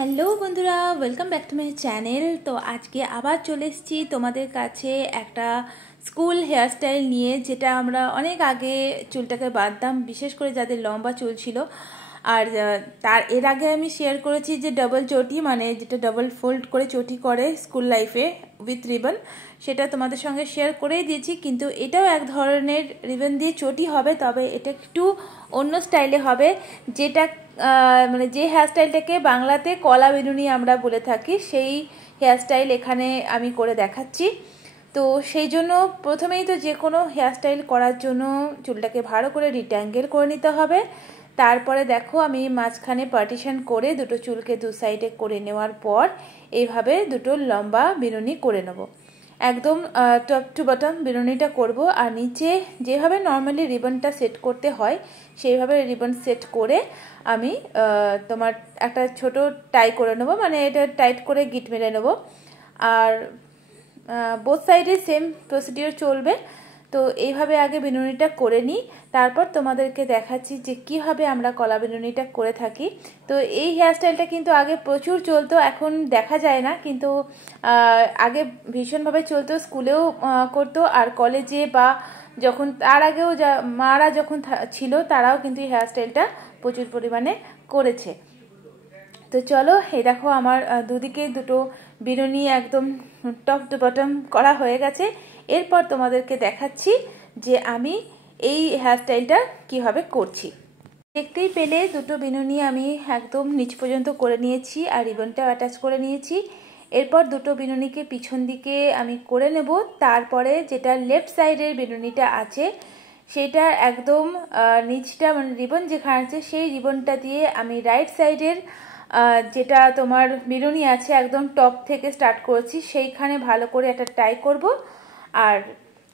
Hello বন্ধুরা, welcome back to my channel. তো আজকে আবার চলে এসেছি তোমাদের কাছে একটা স্কুল হেয়ারস্টাইল নিয়ে, যেটা আমরা অনেক আগে চুলটাকে বাঁধতাম, বিশেষ করে যাদের লম্বা চুল ছিল। আর তার এর আগে আমি শেয়ার করেছি যে ডাবল চটি, মানে যেটা ডাবল ফোল্ড করে চটি করে স্কুল লাইফে উইথ রিবন, সেটা তোমাদের সঙ্গে শেয়ার করেই দিয়েছি। কিন্তু এটাও এক ধরনের রিবন দিয়ে চটি হবে, তবে এটা একটু অন্য স্টাইলে হবে, যেটা মানে যে হেয়ারস্টাইলটাকে বাংলাতে কলা বেনুনি আমরা বলে থাকি, সেই হেয়ারস্টাইল এখানে আমি করে দেখাচ্ছি। তো সেই জন্য প্রথমেই তো যে কোনো হেয়ারস্টাইল করার জন্য চুলটাকে ভালো করে রিট্যাঙ্গেল করে নিতে হবে। তারপরে দেখো আমি মাঝখানে পার্টিশন করে দুটো চুলকে দু সাইডে করে নেওয়ার পর এইভাবে দুটো লম্বা বেনুনি করে নেব। একদম টপ টু বটম বেনুনিটা করব। আর নিচে যেভাবে নর্মালি রিবনটা সেট করতে হয় সেইভাবে রিবন সেট করে আমি তোমার একটা ছোট টাই করে নেব, মানে এটা টাইট করে গিট মেরে নেব। আর বোথ সাইডে সেম প্রসিডিওর চলবে। তো এইভাবে আগে বেনুনিটা করে নিই, তারপর তোমাদেরকে দেখাচ্ছি যে কীভাবে আমরা কলা বেনুনিটা করে থাকি। তো এই হেয়ারস্টাইলটা কিন্তু আগে প্রচুর চলতো, এখন দেখা যায় না, কিন্তু আগে ভীষণভাবে চলতো, স্কুলেও করতো আর কলেজে, বা যখন তার আগেও মারা যখন ছিল তারাও কিন্তু এই হেয়ারস্টাইলটা প্রচুর পরিমাণে করেছে। তো চলো, এই দেখো আমার দুদিকে দুটো বেনুনি একদম টপ টু বটম করা হয়ে গেছে। এরপর তোমাদেরকে দেখাচ্ছি যে আমি এই হেয়ারস্টাইলটা কিভাবে করছি। দেখতেই পেলে দুটো বেনুনি আমি একদম নিচ পর্যন্ত করে নিয়েছি আর রিবনটাও অ্যাটাচ করে নিয়েছি। এরপর দুটো বেনুনিকে পিছন দিকে আমি করে নেব। তারপরে যেটা লেফট সাইডের বেনুনিটা আছে সেটা একদম নিচটা, মানে রিবন যেখানে আছে সেই রিবনটা দিয়ে আমি রাইট সাইডের যেটা তোমার বেনুনি আছে একদম টপ থেকে স্টার্ট করেছি, সেইখানে ভালো করে একটা টাই করব। আর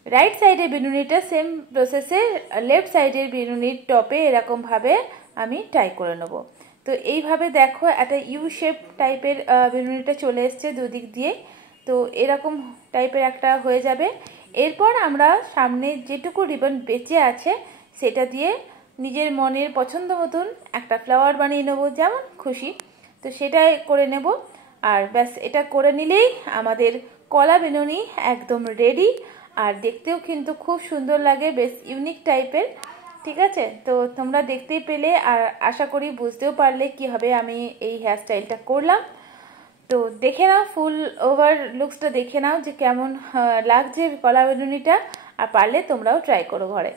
রাইট সাইডের বেনুনিটা সেম প্রসেসে লেফট সাইডের বেনুনির টপে এরকমভাবে আমি টাই করে নেব। তো এইভাবে দেখো একটা ইউ শেপ টাইপের বেনুনিটা চলে এসছে দুদিক দিয়ে। তো এরকম টাইপের একটা হয়ে যাবে। এরপর আমরা সামনে যেটুকু রিবন বেঁচে আছে সেটা দিয়ে নিজের মনের পছন্দ মতন একটা ফ্লাওয়ার বানিয়ে নেব, যেমন খুশি। তো সেটাই করে নেব। আর ব্যাস, এটা করে নিলেই আমাদের কলা বেনুনি একদম রেডি। আর দেখতেও কিন্তু খুব সুন্দর লাগে, বেশ ইউনিক টাইপের। ঠিক আছে, তো তোমরা দেখতেই পেলে আর আশা করি বুঝতেও পারলে কীভাবে আমি এই হেয়ারস্টাইলটা করলাম। তো দেখে নাও, ফুল ওভার লুকসটা দেখে নাও যে কেমন লাগছে কলা বেনুনিটা। আর পারলে তোমরাও ট্রাই করো ঘরে।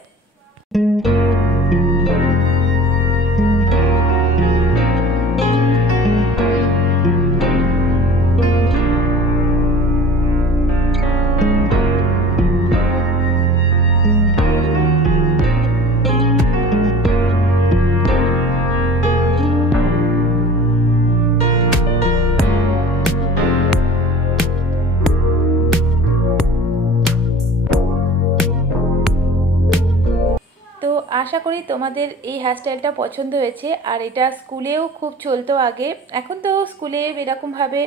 তো আশা করি তোমাদের এই হেয়ারস্টাইলটা পছন্দ হয়েছে। আর এটা স্কুলেও খুব চলতো আগে, এখন তো স্কুলে এরকমভাবে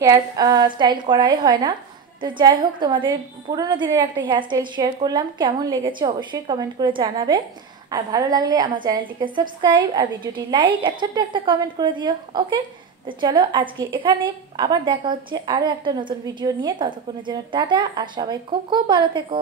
হেয়ার স্টাইল করাই হয় না। তো যাই হোক, তোমাদের পুরোনো দিনের একটা হেয়ারস্টাইল শেয়ার করলাম। কেমন লেগেছে অবশ্যই কমেন্ট করে জানাবে। আর ভালো লাগলে আমার চ্যানেলটিকে সাবস্ক্রাইব আর ভিডিওটি লাইক আর ছোট্ট একটা কমেন্ট করে দিও। ওকে, তো চলো আজকে এখানে, আবার দেখা হচ্ছে আরও একটা নতুন ভিডিও নিয়ে। ততক্ষণের জন্য টাটা, আর সবাই খুব খুব ভালো থেকো।